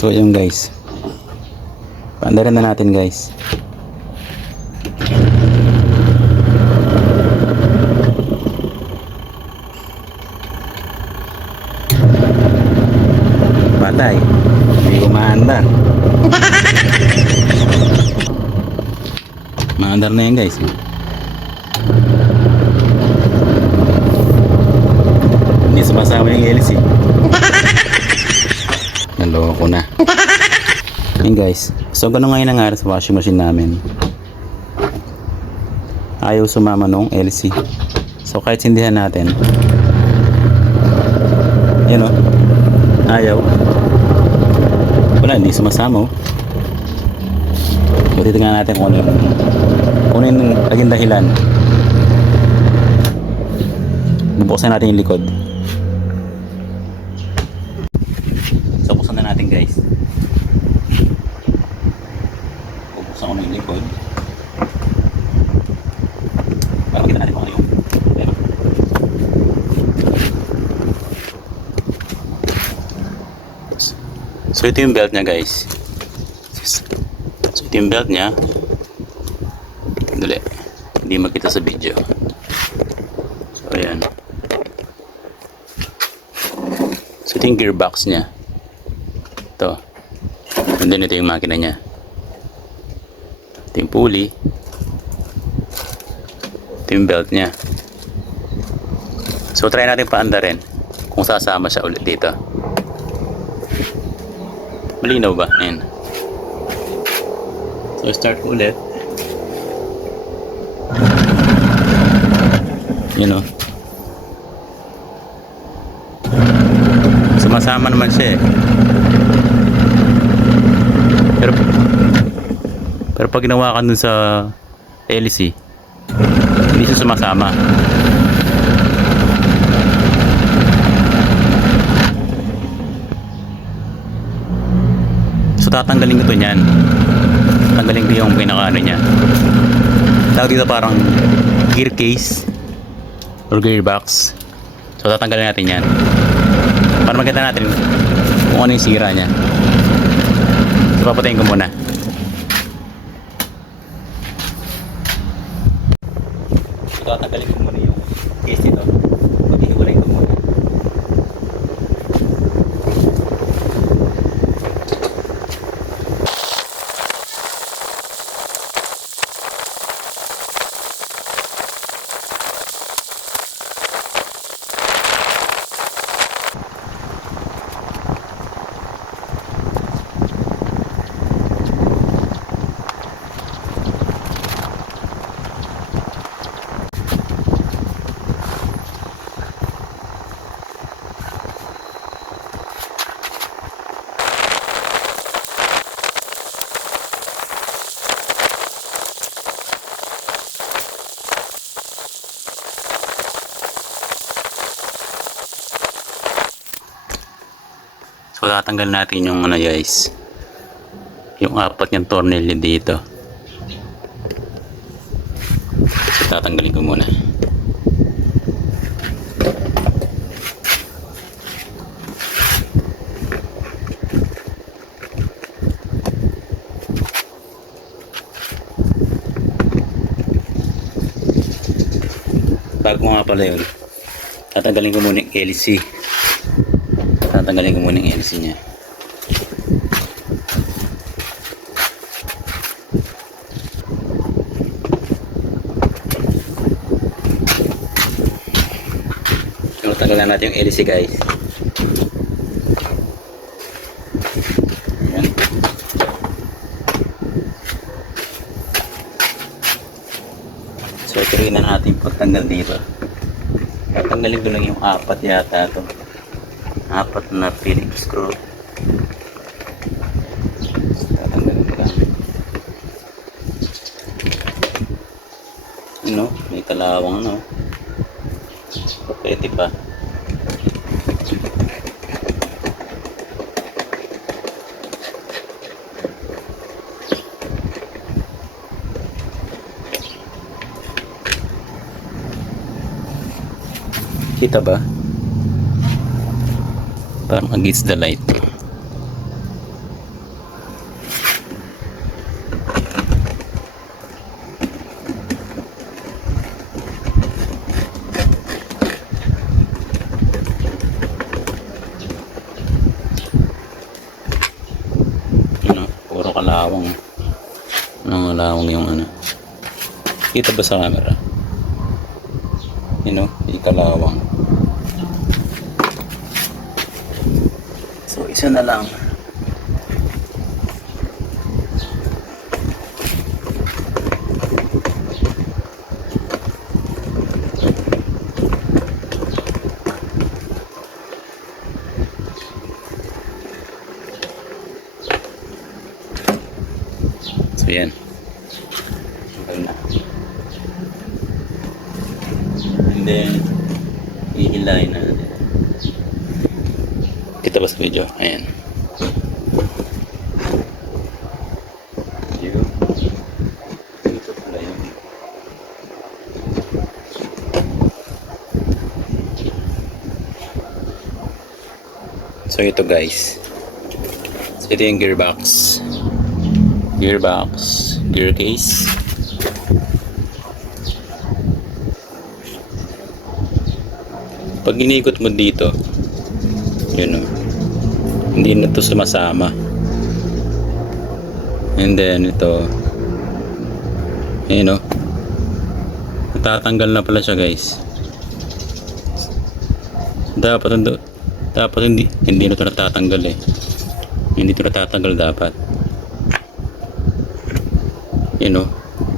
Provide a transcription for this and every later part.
So yun guys, paandarin na natin guys. Patay, hindi umaandar. Maandar na yan guys. Hindi sumasama yung LC. Naloko na. Yun guys, so ganun ngayon nangyari sa washing machine namin. Ayaw sumama nung LC. So kahit sindihan natin, yun o, ayaw. Wala, hindi sumasama o. So titignan natin kung ano yung naging dahilan. Bubuksan natin yung likod. So buksan na natin guys. Bubuksan ko na yung likod para makita natin kung ano yung problema. So ito yung belt niya guys. So ito yung belt niya. Dali, hindi makita sa video. So ayan. So ito yung gearbox niya. Ito. And then ito yung makina niya. Ito yung pulley. Ito yung belt niya. So try natin paandarin kung sasama siya ulit dito. Malinaw ba? Ayan. So start ko ulit. Yun o. Sumasama naman siya eh. Pero pag ginawa ka dun sa LC, hindi siya sumasama. So tatanggalin ko to niyan. Tanggalin ko yung pinaka-ano niya. Tawag dito parang gear case or gearbox. So tatanggalin natin yan para makita natin kung ano yung sira niya. So papatayin ko muna. So tatanggalin ko muna yung case nito. Paghihiwalay ko muna. So tatanggal natin yung ano guys, yung apat yung tornilyo dito. So tatanggalin ko muna. Bago nga pala yun, tatanggalin ko muna yung LC. Tatanggalin ko muna yung LC niya. So tanggalan natin yung LC guys. Ayan. So ituloy na natin pagtanggal dito. Tatanggalin ko lang yung apat yata ito. Apat na Phillips screw. Tatanggalin ko lang. Ano? May kalawang no? Pwede pa. Kita ba? Parang against the light. Ano, puro kalawang. Ano, kalawang yung ano. Kita ba sa camera? You know, ikalawang. So, isa na lang. So, yan. Okay na. And then, ihilahin na natin. Kita ba sa video? Ayan. Yun. Dito pala yun. So, ito guys. So, ito yung gearbox. Gear case. Pag inikot mo dito, yun o, hindi na ito sumasama. And then ito, yun o, natatanggal na pala siya guys. Dapat hindi na ito natatanggal eh. Hindi ito natatanggal dapat. Yun o,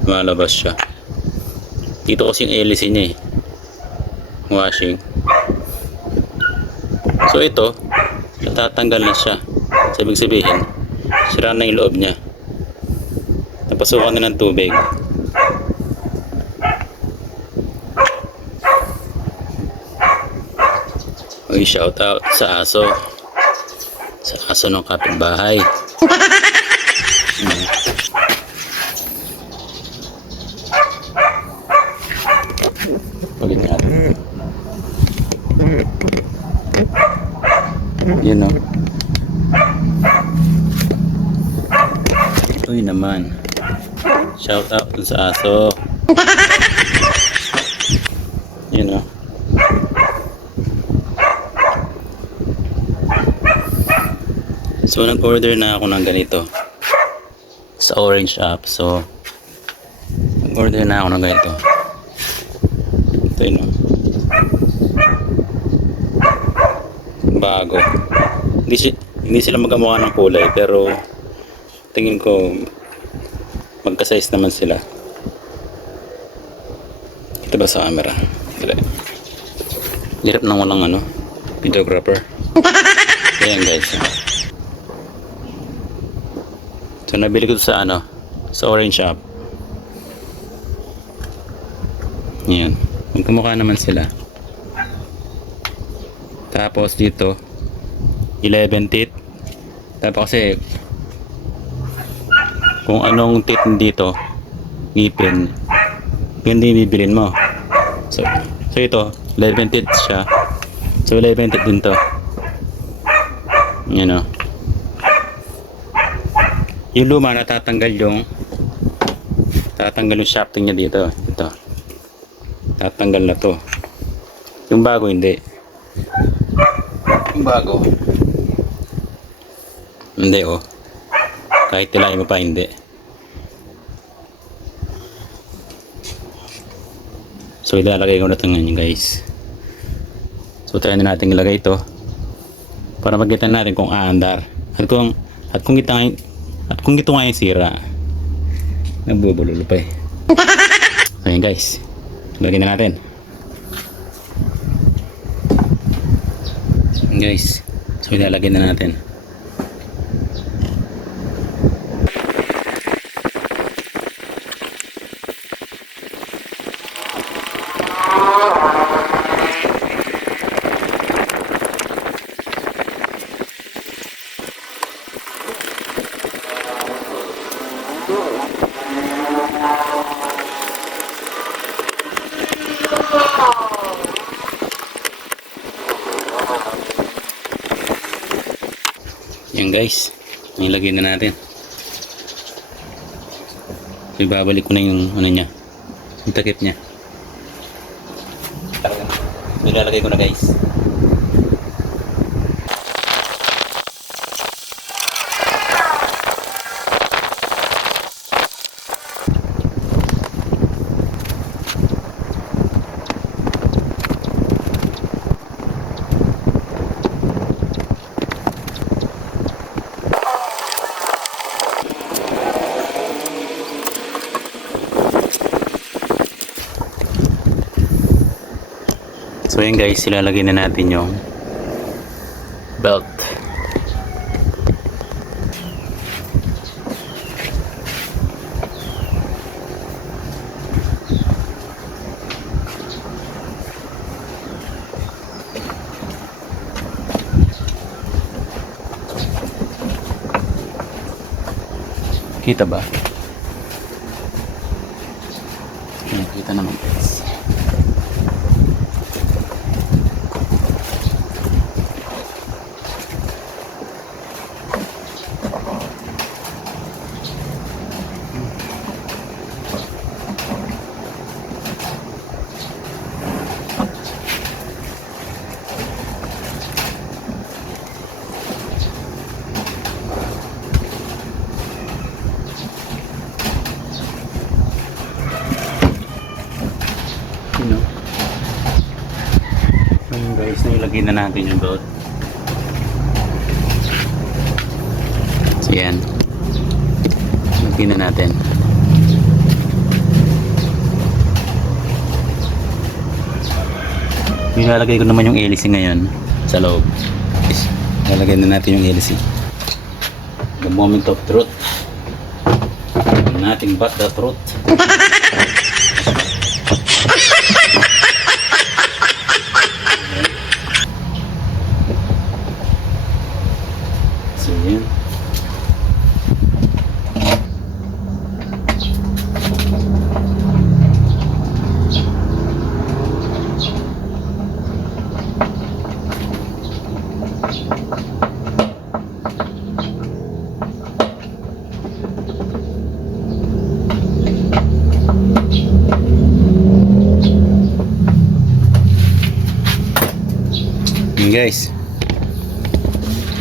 malabas siya. Dito kasi yung hélice niya eh, washing. So ito, natatanggal na siya. So, ibig sabihin, sira na yung loob niya. Napasukan na ng tubig. Uy, shout out sa aso. Sa aso ng kapitbahay. Ulit natin. Yun o. Uy naman. Shout out dun sa aso. Yun o. So nag-order na ako ng ganito sa Orange app. So nag-order na ako ng ganito. Ito yun o. Bago. Hindi sila magkamukha ng kulay, pero tingin ko magka-size naman sila. Ito ba sa camera? Hirap nang walang ano, videographer. Ayan guys. So nabili ko sa ano, sa Orange Shop. Ayan. Magkamukha naman sila. Tapos dito 11 teeth. Tapos kasi kung anong teeth dito, ngipin, yun din bibilin mo. So ito 11 teeth siya. So 11 teeth din to. Yan o. Yung luma natatanggal yung shafting niya dito. Ito. Tatanggal na to. Yung bago hindi. Yung bago hindi oh. Kahit tilayin mo pa hindi. So ilalagay ko na ito ngayon guys. So try na natin ilagay ito para makita natin kung aandar at kung ito nga yung sira. Nagbubulol pa eh. So yun guys, lagyan na natin. Guys, so ilalagay na natin. Yan guys, nilagay na natin. So, ibabalik ko na yung ano niya, yung takip niya. Nilalagay ko na guys. So yun guys, ilalagay na natin yung belt. Kita ba? Kita naman guys. Guys, nilagay na natin yung belt. So yan, lagay na natin. Nilalagay ko naman yung LC ngayon sa loob. Lalagay na natin yung LC. The moment of truth. Nothing but the truth. So yan. Yun guys,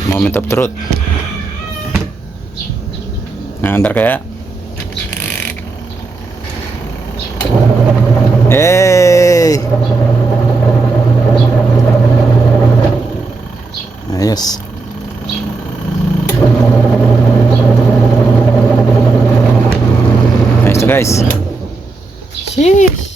moment of truth. Naandar kaya? Hey! Ayos. Ayos to guys. Sheesh.